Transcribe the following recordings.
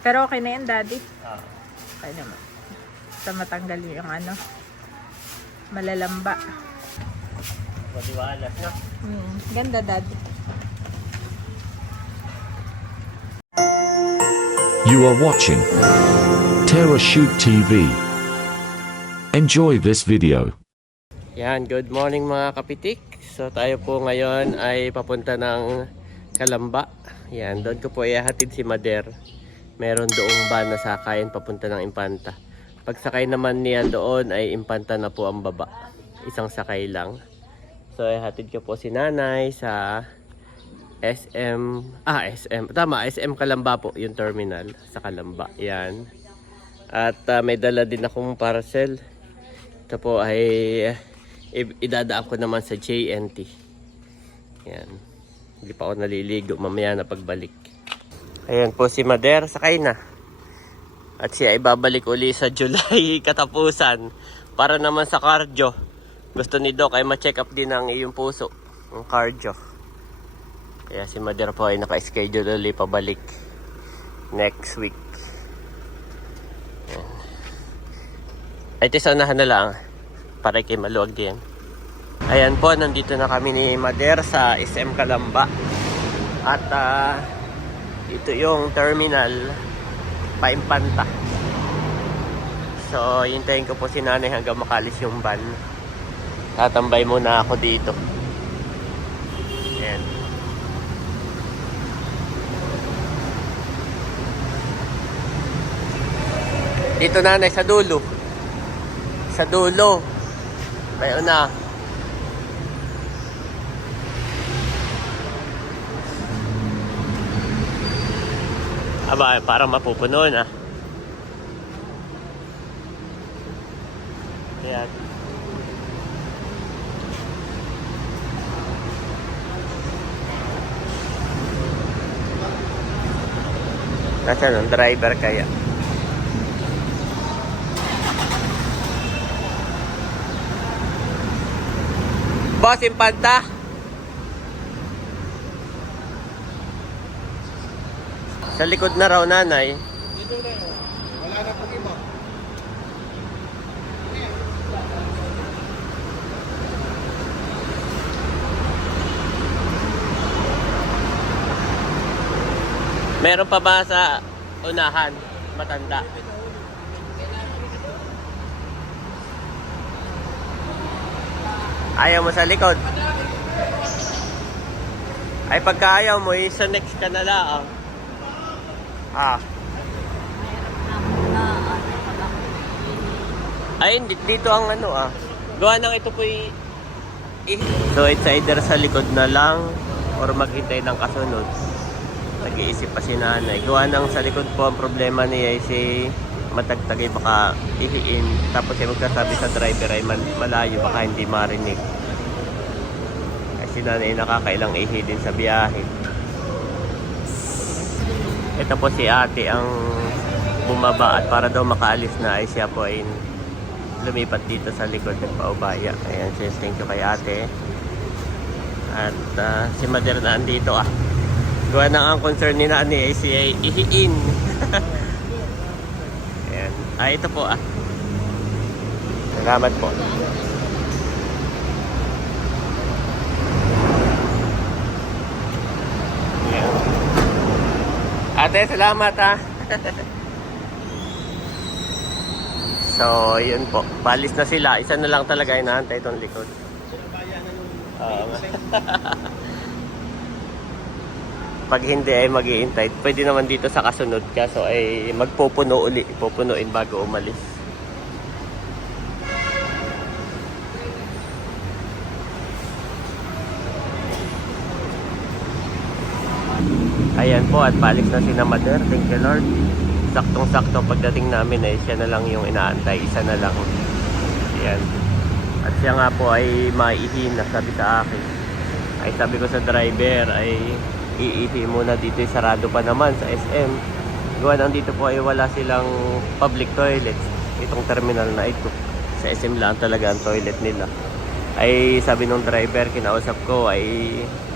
Pero okay na yan, Daddy. Ah, Okay naman. Sa matanggal yung ano, malalamba. maliwalas na. Ganda, Daddy. You are watching Terra Shoot TV. Enjoy this video. Yan, good morning mga kapitik. So tayo po ngayon ay papunta ng Calamba. Yan, doon ko po ihahatid si Mader. Meron doong van na sakayan papunta ng Impanta. Pagsakay naman niya doon ay Impanta na po ang baba. Isang sakay lang. So ihatid ko po si nanay sa SM. Tama, SM Calamba po yung terminal sa Calamba. Yan. At may dala din akong parcel. Ito po ay idadaan ko naman sa JNT. Yan. Hindi pa ako naliligo mamaya na pagbalik. Ayan po si Mader, sakay na. At siya ay babalik uli sa July katapusan. Para naman sa cardio. Gusto ni Doc ay ma-check up din ang iyong puso. Ang cardio. Kaya si Mader po ay naka-schedule ulit pabalik next week. Ayan. Ay, tisanahan na lang para kay maluwag din. Ayan po, nandito na kami ni Mader sa SM Calamba. At ito yung terminal Paimpanta. So, hintayin ko po si nanay hanggang makalis yung van. Tatambay muna ako dito. Ayan. Dito nanay, sa dulo. Sa dulo. Bayo na. Aba, parang mapupuno na. Ayan. Nasaan ang driver kaya? Boss, Impanta. Sa likod na raw, nanay. Dito na yun. Wala na pong iba. Meron pa ba sa unahan? Matanda. Ayaw mo sa likod? Ay, pagka ayaw mo, sa next ka na lang. Ay, dito ang ano gawa ng ito po So it's either sa likod na lang or maghintay ng kasunod. Nag-iisip pa si nanay. Gawa ng sa likod po ang problema niya ay si matagtagay baka ihiin. Tapos ay magsasabi sa driver ay malayo baka hindi marinig. Kasi nanay nakakailang ihi din sa biyahe. Ito po si ate ang bumaba at para daw makaalis na ay siya po ay lumipat dito sa likod ng paubaya. Ayan, thank you kay ate. At si Mader na andito gawa na ang concern ni nani ay si ihiin. Ayan. Ito po Salamat po. Ayan. Ate, salamat So, yun po. Balis na sila. Isa na lang talaga inaantay itong likod. Pag hindi ay mag-iintay. Pwede naman dito sa kasunod ka. So, ay magpupuno uli. Pupunuin bago umalis. Ayan po, at balik na si Mader. Thank you, Lord. Saktong-sakto pagdating namin ay siya na lang yung inaantay. Isa na lang. Ayan. At siya nga po ay maiihi na, sabi sa akin. Ay sabi ko sa driver ay iihi muna dito. Sarado pa naman sa SM. Gawa nang dito po ay wala silang public toilets. Itong terminal na ito. Sa SM lang talaga ang toilet nila. Ay sabi nung driver, kinausap ko ay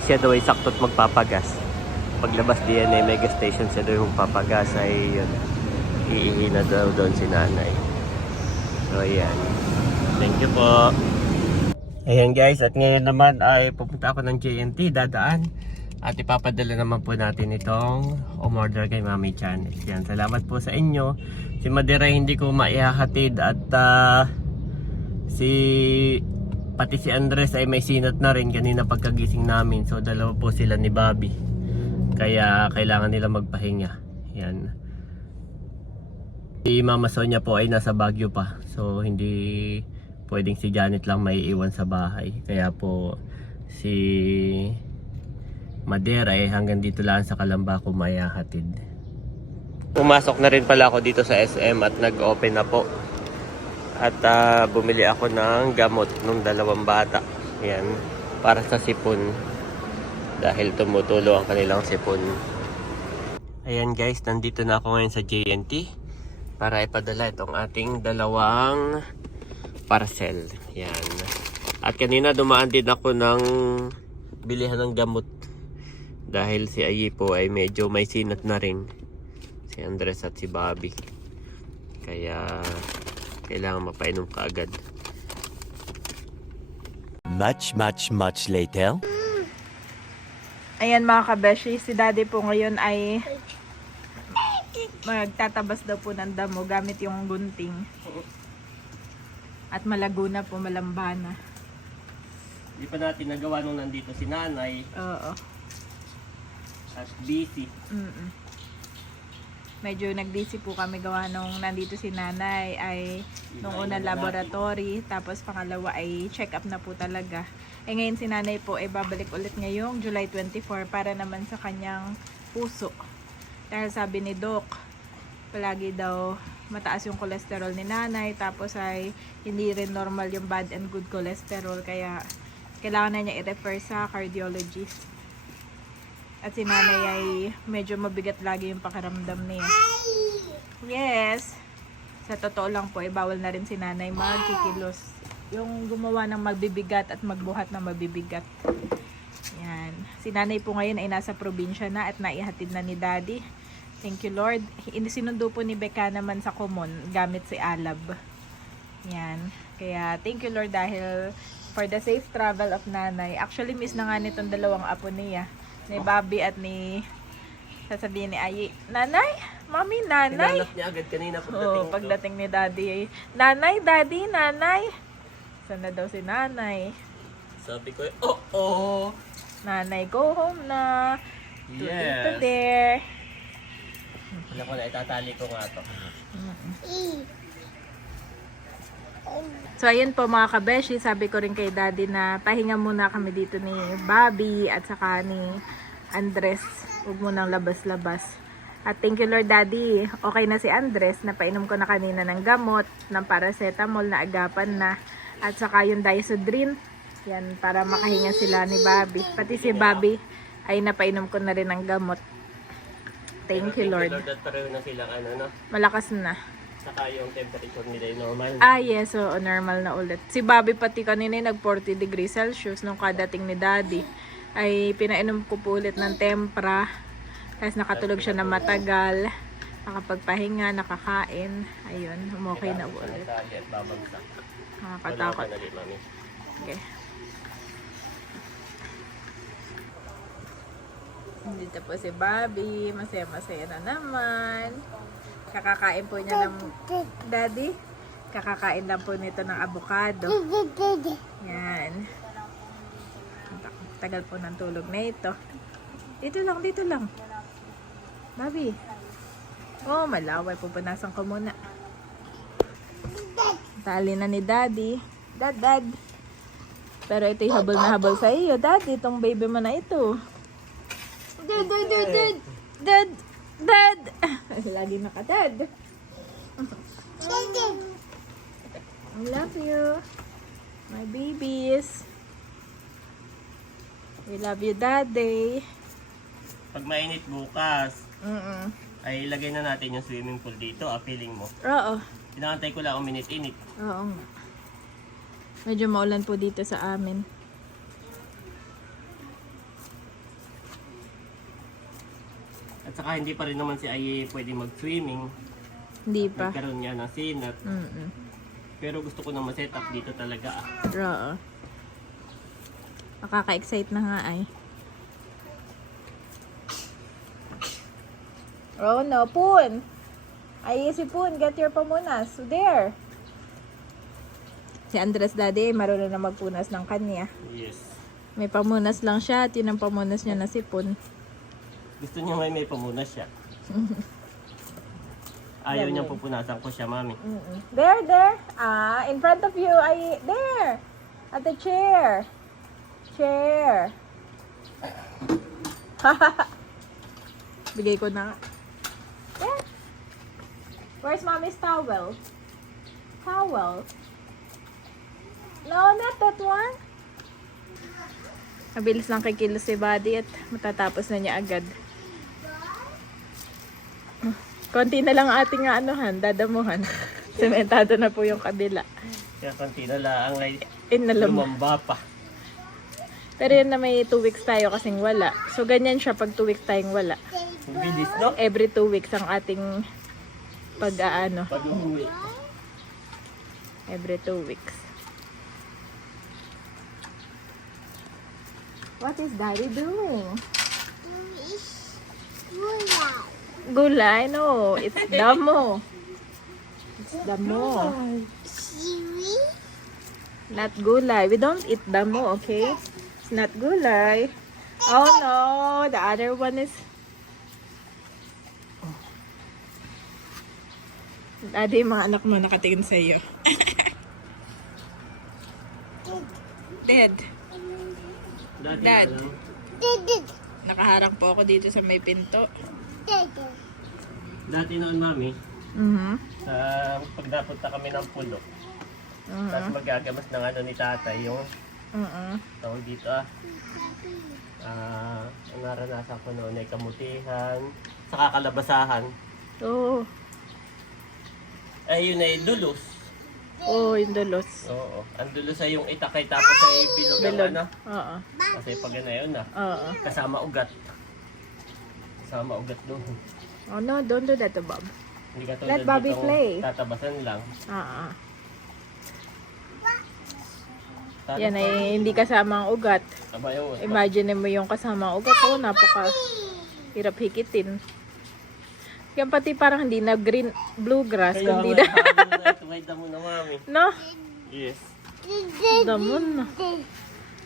siya daw ay sakto't magpapagas. paglabas DNA Mega Station siya doon yung papagas ay yun, iihi na daw doon si nanay. So ayan, thank you po. Ayan guys, at ngayon naman ay pupunta ako ng JNT, dadaan. At ipapadala naman po natin itong umorder kay Mami Chan. Yan, salamat po sa inyo. Si Madera hindi ko maihahatid at pati si Andres ay may sinat na rin kanina pagkagising namin. So dalawa po sila ni Bobby. Kaya kailangan nila magpahinga. Yan. Si Mama Sonia po ay nasa Baguio pa. So hindi pwedeng si Janet lang may iwan sa bahay. Kaya po si Madera ay hanggang dito lang sa Calamba ko maihahatid. Pumasok na rin pala ako dito sa SM at nag-open na po. At bumili ako ng gamot ng dalawang bata. Yan, para sa sipon. Dahil tumutulo ang kanilang sipon. Ayan guys, nandito na ako ngayon sa JNT para ipadala itong ating dalawang parcel. Yan. At kanina dumaan din ako ng bilihan ng gamot. Dahil si Ayi po ay medyo may sinat na rin. Si Andres at si Bobby. Kaya kailangan mapainom ka agad. Much later. Ayan mga kabeshi, si daddy po ngayon ay magtatabas daw po ng damo gamit yung gunting. At malago na po, malamba na. Hindi pa natin nagawa nung nandito si nanay. Oo. At busy. Medyo nag-busy po kami gawa nung nandito si nanay ay nung una laboratory, tapos pangalawa ay check up na po talaga. Ngayon si nanay po ay babalik ulit ngayong July 24 para naman sa kanyang puso. Dahil sabi ni Doc, palagi daw mataas yung cholesterol ni nanay, tapos ay hindi rin normal yung bad and good cholesterol, kaya kailangan na niya i-refer sa cardiologist. At si nanay ay medyo mabigat lagi yung pakiramdam niya. Yes. Sa totoo lang po, bawal na rin si nanay magkikilos. Yung gumawa ng magbibigat at magbuhat ng mabibigat. Yan. Si nanay po ngayon ay nasa probinsya na at naihatid na ni daddy. Thank you Lord. Sinundo po ni Becca naman sa Common gamit si Alab. Yan. Kaya thank you Lord dahil for the safe travel of nanay. Actually miss na nga nitong dalawang apo niya. Ni Bobby at ni sasabihin ni Ayi, nanay, mami, nanay. Hinanap niya agad kanina pagdating ni daddy ay, nanay, daddy, nanay. Saan na daw si nanay? Sabi ko, oh. Nanay, go home na. Yes. To there. Alam ko na, itatali ko nga to. So ayun po mga kabeshi, sabi ko rin kay daddy na pahinga muna kami dito ni Bobby at saka ni Andres. Huwag munang labas-labas. At thank you Lord daddy, okay na si Andres, napainom ko na kanina ng gamot, ng paracetamol na agapan na, at saka yung Diasodrin. Yan, para makahinga sila ni Bobby. Pati si Bobby ay napainom ko na rin ng gamot. Thank you Lord. At pareho na silang no? Malakas na. Saka yung temperature nila yung normal. Yes, so normal na ulit. Si Bobby pati kanina nag 40 degrees Celsius nung kadating ni daddy. Ay pinainom ko po ulit ng tempra. Tapos nakatulog siya na matagal. Nakapagpahinga, nakakain. Ayun, umokay na ulit. Nakakatakot. Okay. Dito po si Bobby. Masaya-masaya na naman. Kakakain po niya ng daddy. Kakakain lang po nito ng avocado. Yan. Tagal po ng tulog na ito. Dito lang. Bobby. Oh, malaway. Pupunasan ko muna. Tali na ni daddy. Dad. Pero ito'y habol na habol sa iyo. Daddy, itong baby mo na ito. Dad! Lagi nakadad. I love you. My babies. We love you, Daddy. Pag mainit bukas, Mm-mm. ay ilagay na natin yung swimming pool dito, feeling mo. Oo. Pinakantay ko lang ang minute-init. Oo nga. Medyo maulan po dito sa amin. At saka hindi pa rin naman si Aye pwede mag-swimming. Hindi pa. Nagkaroon niya ng sinat. Mm-mm. Pero gusto ko na ma-set up dito talaga ah. Oo. Nakaka-excite na nga ay. Oh no, Poon! Ay, si Poon, get your pamunas. So there. Si Andres Daddy, marunong na magpunas ng kanya. Yes. May pamunas lang siya at yun ang pamunas niya na si Poon. Gusto niya may pamunas siya. Ayaw niyang pupunasan ko siya, mami. Mm-mm. There. Ah, in front of you. Ay, there. At the chair. Chair. Bigay ko na. There. Where's mommy's towel? Towel. No, not that one. Mabilis lang kikilos si Buddy at matatapos na niya agad. Konti na lang ating anuhan, dadamuhan. Sementado na po yung kabila. Kaya konti na lang ay Inalam. lumamba pa. Pero yun na may 2 weeks tayo kasing wala. So ganyan siya pag 2 weeks tayong wala. Ang bilis, no? Every 2 weeks ang ating pag-aano. Pag-uwi. Every 2 weeks. What is Daddy doing? Gulay? No, it's damo. It's damo. Not gulay. We don't eat damo, okay? It's not gulay. Oh no, the other one is... Daddy, yung mga anak mo nakatingin sa iyo. Dead. Dati Dad. na lang. Nakaharang po ako dito sa may pinto. Dati noon, mami, sa pag napunta kami ng pulo, tapos magagamas ng ano ni tatay, yung tawag dito ang naranasan ko noon ay kamutihan, saka kalabasahan. Oo. Ay yun ay dulos. Oo, yung dulos. Oo. Ang dulos ay yung itakay tapos ay bilog ang Bilog. ano. Oo. Kasi pag ano yun Oo. kasama ugat. Kasama ugat doon. Oh no, don't do that to Bob. Hindi ka Let Bobby play. tatabasan lang. Oo. Yan ay hindi kasama ang ugat. Aba yun. Imagine mo yung kasama ang ugat. Oh, napaka hirap hikitin. Yan pati parang hindi na green, bluegrass. Kaya Kundi nga, na. habang na ito, may damo na mami. No? Yes. Damon na.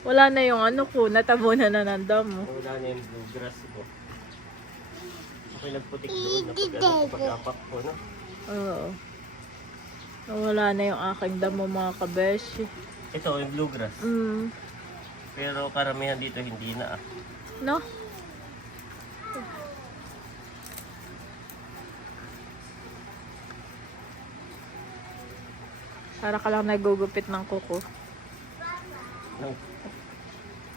Wala na yung ano ko. Natabunan na ng damo. Wala na yung bluegrass ko. Ako'y nagputik doon na pag-apak ko, no? Oo. Wala na yung aking damo mga kabeshi. Ito, yung bluegrass. Pero karamihan dito hindi na No? Para ka lang nagugupit ng kuko. No.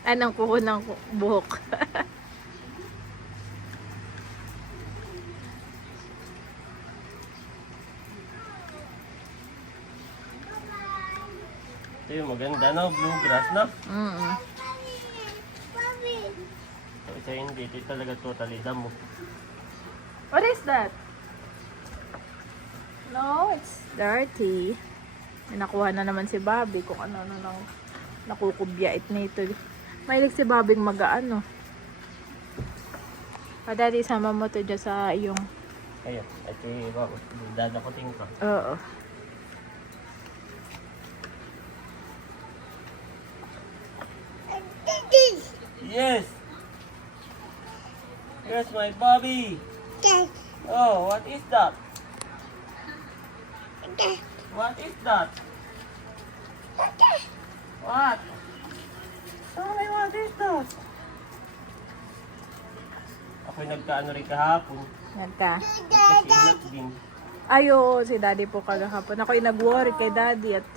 Ng kuko ng buhok. Ito yung maganda, no? Bluegrass, no? So, isa hindi. Ito talaga totally damo. What is that? No, it's dirty. May nakuha na naman si Bobby kung ano nang nakukubya nito. Mahilig si Bobby mag-ano. Daddy, sama mo to dyan sa iyong... Ayun. Ito yung dadakutin ko. Oo. Yes! Here's my Bobby! Oh, what is that? What is that? What? Tell me what is that? Ako'y nagkaano rin kahapon. Nagka. Nagkasinat din. Ayo, si Daddy po kagahapon. Ako'y nag-worry kay Daddy at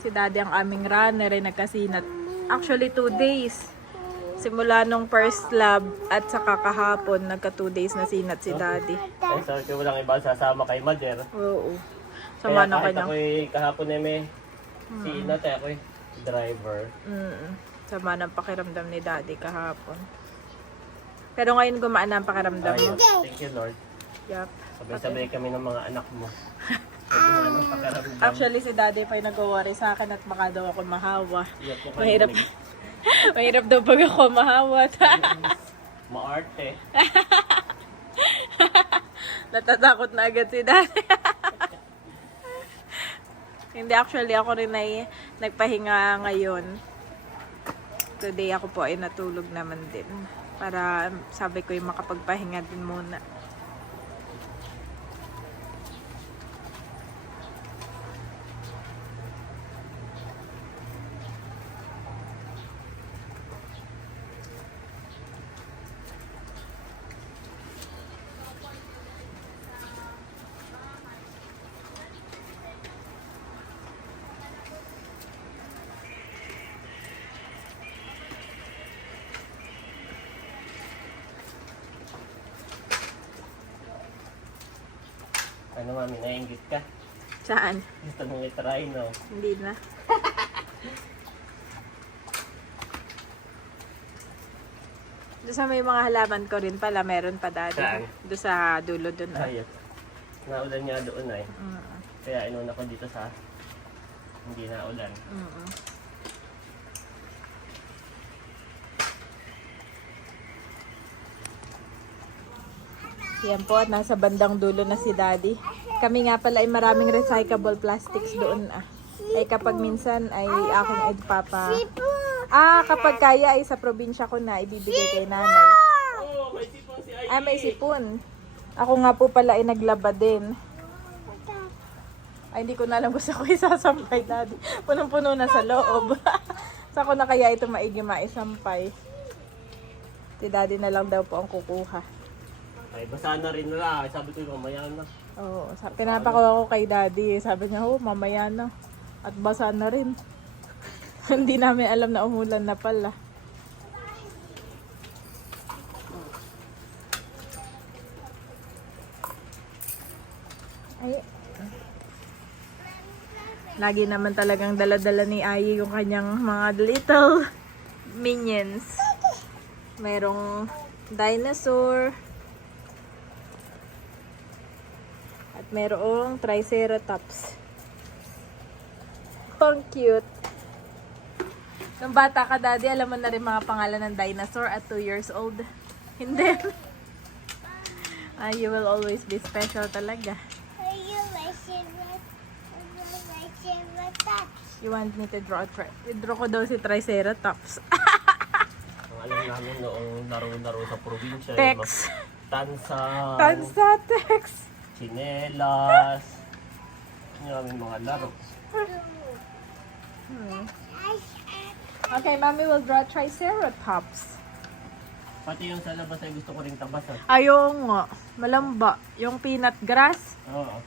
si Daddy ang aming runner ay nagkasinat. Actually, 2 days. Simula nung first lab at saka kahapon, nagka 2 days na sinat si Daddy. Ay, sabi ko walang iba sasama kay Mader. Oo. Sama na kahit kanya. ako'y kahapon ay may sinat eh, ako'y driver. Sama ng pakiramdam ni Daddy kahapon. Pero ngayon gumaan na ang pakiramdam mo. Thank you, Lord. Yup. Sabay-sabay kami ng mga anak mo. Anong pakiramdam? Actually, si daddy pa yung nag-worry sa akin at baka daw ako mahawa. Iyak po kayo. Mahirap. Mahirap daw pag ako mahawat. Maarte. Natatakot na agad si daddy. Hindi, actually ako rin ay nagpahinga ngayon. Today ako po ay natulog naman din. Para sabi ko yung makapagpahinga din muna. Ano mami, naiingit ka? Saan? Gusto mong i-try, no? Hindi na. Doon sa may mga halaman ko rin pala, meron pa dati. Saan? Doon sa dulo doon. Ayos. Naulan nga doon ay. Mm. Kaya inuna ko dito sa hindi naulan. Mm. Yan po, at nasa bandang dulo na si Daddy. Kami nga pala ay maraming recyclable plastics doon ay kapag minsan ay aking papa. Kapag kaya ay sa probinsya ko na ibibigay kay nanay. Oh, may sipon si Ay. May sipon. Ako nga po pala ay naglaba din. Ay, hindi ko na alam kung saan ko isasampay, Daddy. Punong-puno na sa loob. Saan ko na kaya ito maigi maisampay? Si Daddy na lang daw po ang kukuha. Ay, basa na rin na. Sabi ko, mamaya na. Oo, pinapakuha ko kay Daddy. Sabi niya, mamaya na. At basa na rin. Hindi namin alam na umulan na pala. Ay. Lagi naman talagang dala-dala ni Ayi yung kanyang mga little minions. Merong dinosaur. At merong triceratops. Ang cute. Nung bata ka, Daddy, alam mo na rin mga pangalan ng dinosaur at 2 years old. Hindi. You will always be special talaga. You want me to draw draw ko daw si triceratops. Ang alam namin noong laro-laro sa probinsya. Tex. Tansa. Tansa, Tex. Chinelas. Yung aming mga laro. Okay, Mommy will draw triceratops. Pati yung sa labas ay gusto ko rin tabasan. Ayun nga. Malamba. Yung peanut grass. Oo.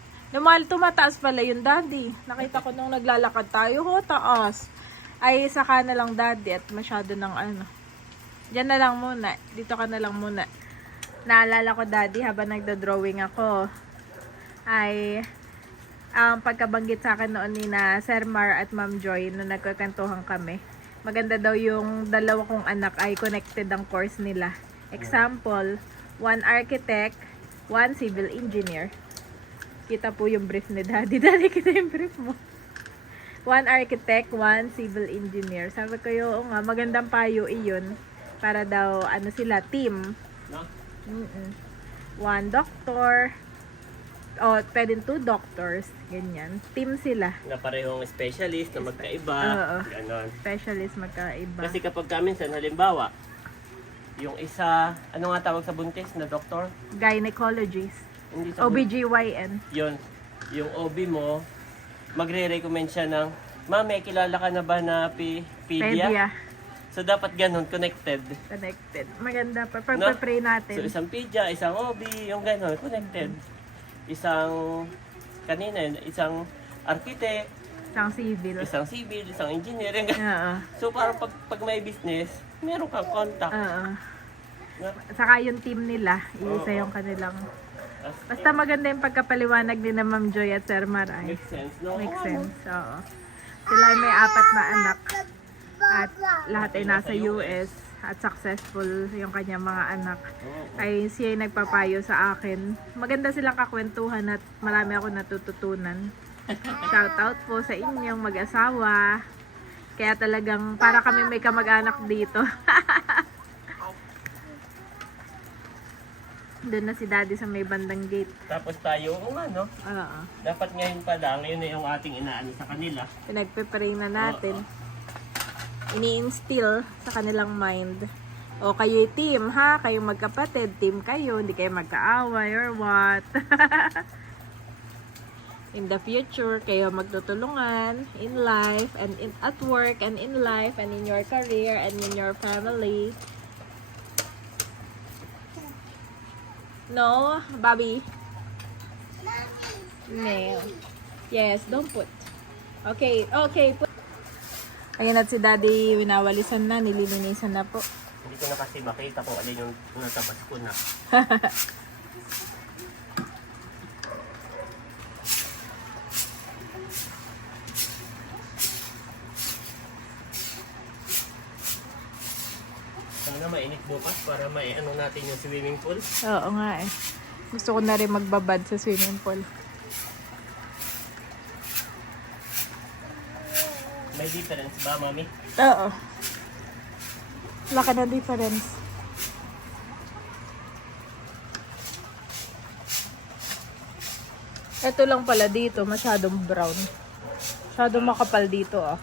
Tumataas pala yung Daddy. Nakita ko nung naglalakad tayo, taas. Ay, saka na lang Daddy at masyado ng ano. Diyan na lang muna. Dito ka na lang muna. Naalala ko Daddy habang nagda-drawing ako. Ay, ang pagkabanggit sa akin noon ni na Sir Mar at Ma'am Joy nung nagkakantuhan kami. Maganda daw yung dalawa kong anak ay connected ang course nila. Example, 1 architect, 1 civil engineer. Kita po yung brief ni Daddy. Daddy, kita yung brief mo. 1 architect, 1 civil engineer. Sabi ko yung magandang payo iyon. Para daw, sila, team. No? 1 doctor. Pwedeng 2 doctors. Ganyan. Team sila. Na parehong specialist na magkaiba. Oo. Ganon. Specialist magkaiba. Kasi kapag minsan, halimbawa, yung isa, ano nga tawag sa buntis na doktor? Gynecologist. Hindi sa OBGYN. Yun, yung OB mo, magre-recommend siya ng, "Ma, may kilala ka na ba na pedia?" Pedia. So, dapat ganun, connected. Connected. Maganda pa. No? Pag-pray natin. So, isang pedia, isang OB, yung ganun, connected. Isang, kanina, isang architect, Isang civil. isang engineer, yung ganun. Oo. So, parang pag may business, meron kang contact. Oo. No? Saka yung team nila, isa yung kanilang. Basta maganda yung pagkapaliwanag ni na Ma'am Joy at Sir Maray. Makes sense, no? Makes sense, oo. Sila ay may 4 na anak. At lahat ay nasa US. at successful yung kanyang mga anak, ay siya yung nagpapayo sa akin. Maganda silang kakwentuhan at marami ako natututunan. Shout out po sa inyong mag-asawa. Kaya talagang para kami may kamag-anak dito. Doon na si daddy sa may bandang gate. Tapos tayo, no? Oo. Dapat ngayon pa lang, yun na yung ating inaano sa kanila. Pinagpe-pray na natin. Ini-instill sa kanilang mind. O kayo team ha, kayo magkapatid, team kayo, hindi kayo magkaaway or what. In the future, kayo magtutulungan in life and at work and in life and in your career and in your family. No, Bobby. No. Yes, don't put. Okay, put. Ayun at si daddy, winawalisan na, nililinisan na po. Hindi ko na kasi makita kung alin yung natabas ko na. Sana mainit bukas para ano natin yung swimming pool. Oo nga eh. Gusto ko na rin magbabad sa swimming pool. May difference ba, mami? Oo. Laki na difference. Ito lang pala dito, masyadong brown. Masyadong makapal dito ah.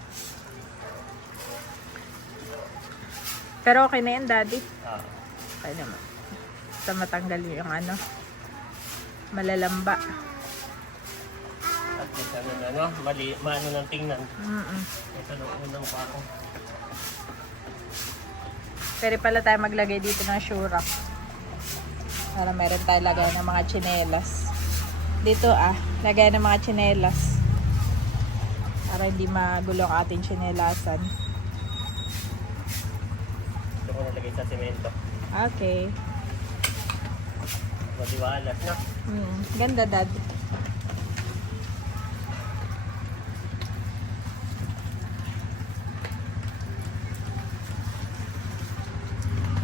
Pero okay na yan, daddy. Okay naman. Basta matanggal yung ano, malalamba. At least maano ng tingnan. Ito nung unang pa ako. Pwede pala tayo maglagay dito ng shoe rack. Para meron tayo lagay ng mga tsinelas. Dito lagay ng mga tsinelas. Para hindi magulo ang ating tsinelasan. Ito ko nalagay sa semento. Okay. Maliwalas na. Ganda, dad.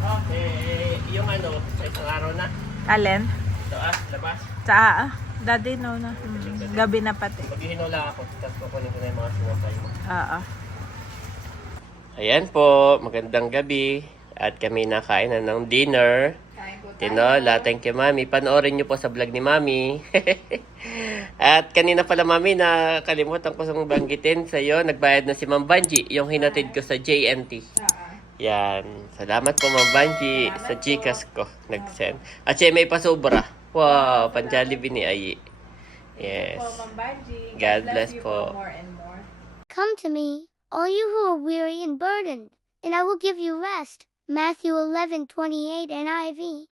Okay. Yung sa isang araw na. Alin? Ito labas. Daddy, no na. Gabi na pati. Maghihinaw lang ako. Tapos kukunin ko na yung mga sinapay mo. Ayan po. Magandang gabi. At kami nakain na ng dinner. Tinola, thank you mami. Panoorin nyo po sa vlog ni mami. At kanina pala mami, nakalimutan ko sang banggitin sa iyo. Nagbayad na si Ma'am Banji, yung hinatid ko sa JNT. Yan. Salamat po Ma'am Banji sa Gcash ko. Nag-send. At siya may pasobra. Wow, pan-Jollibee ni Ayi. Yes. God bless po. Come to me, all you who are weary and burdened, and I will give you rest. Matthew 11:28 NIV.